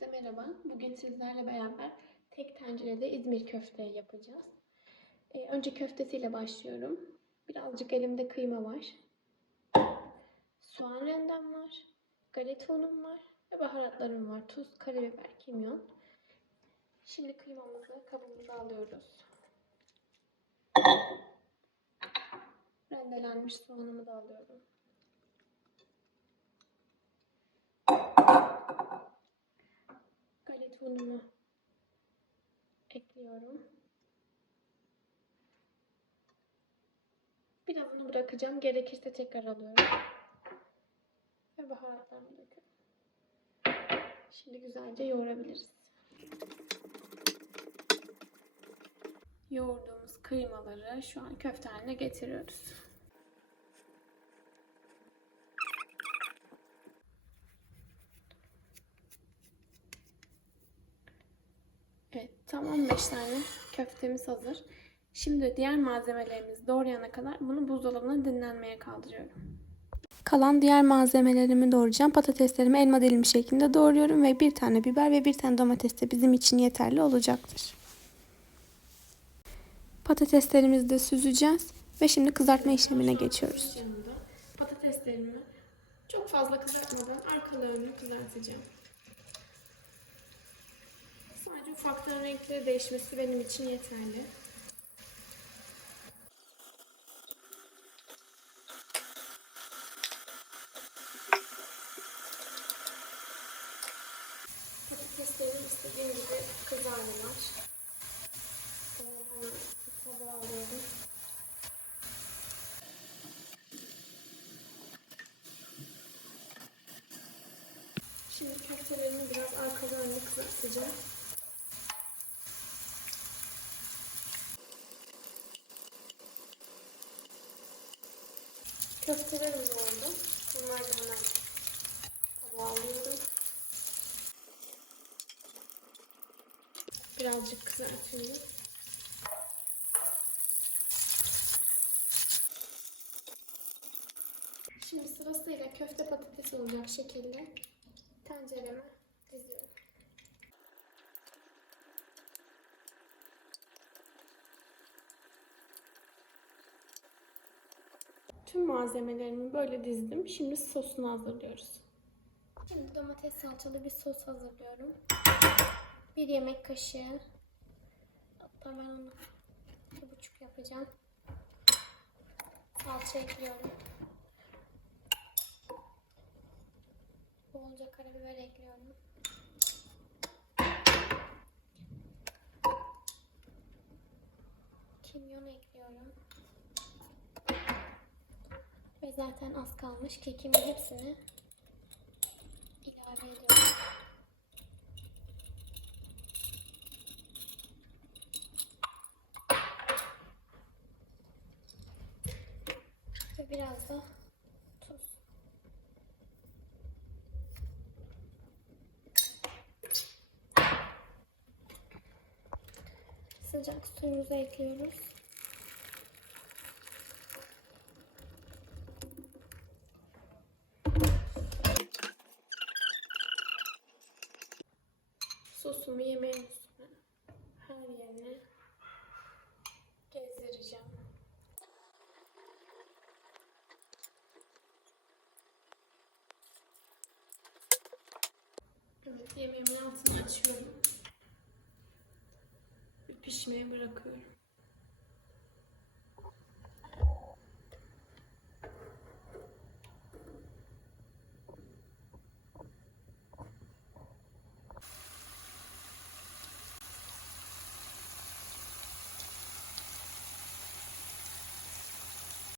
Herkese merhaba. Bugün sizlerle beraber tek tencerede İzmir köfteyi yapacağız. Ee, önce köftesiyle başlıyorum. Birazcık elimde kıyma var. Soğan rendem var. Galeta unum var. Ve baharatlarım var. Tuz, karabiber, kimyon. Şimdi kıymamızı kabımıza alıyoruz. Rendelenmiş soğanımı da alıyorum. Unumu ekliyorum. Birazını bırakacağım. Gerekirse tekrar alıyorum. Ve baharatlarımı döküyorum. Şimdi güzelce yoğurabiliriz. Yoğurduğumuz kıymaları şu an köfte haline getiriyoruz. Evet, tam 15 tane köftemiz hazır. Şimdi diğer malzemelerimizi doğrayana kadar bunu buzdolabına dinlenmeye kaldırıyorum. Kalan diğer malzemelerimi doğrayacağım. Patateslerimi elma dilimi şeklinde doğruyorum ve bir tane biber ve bir tane domates de bizim için yeterli olacaktır. Patateslerimizi de süzeceğiz ve şimdi kızartma işlemine geçiyoruz. Patateslerimi çok fazla kızartmadan arkalarını kızartacağım. Ufaktan renkleri değişmesi benim için yeterli. Patateslerim istediğim gibi kızardılar. Şimdi köftelerimi biraz arkalarını kızartacağım. Köftelerimiz oldu. Bunları da hemen tabağa alıyorum. Birazcık kızartıyorum. Şimdi sırasıyla köfte patates olacak şekilde tencereme diziyorum. Tüm malzemelerimi böyle dizdim. Şimdi sosunu hazırlıyoruz. Şimdi domates salçalı bir sos hazırlıyorum. Bir yemek kaşığı. Hatta ben onu bir buçuk yapacağım. Salça ekliyorum. Bolca karabiber ekliyorum. Kimyon ekliyorum. Zaten az kalmış kekimin hepsini ilave ediyorum. Ve biraz da tuz. Sıcak suyumuzu ekliyoruz. Sosumu yemeğin üstüne her yerine gezdireceğim. Evet, yemeğimin altını açıyorum. Pişmeye bırakıyorum.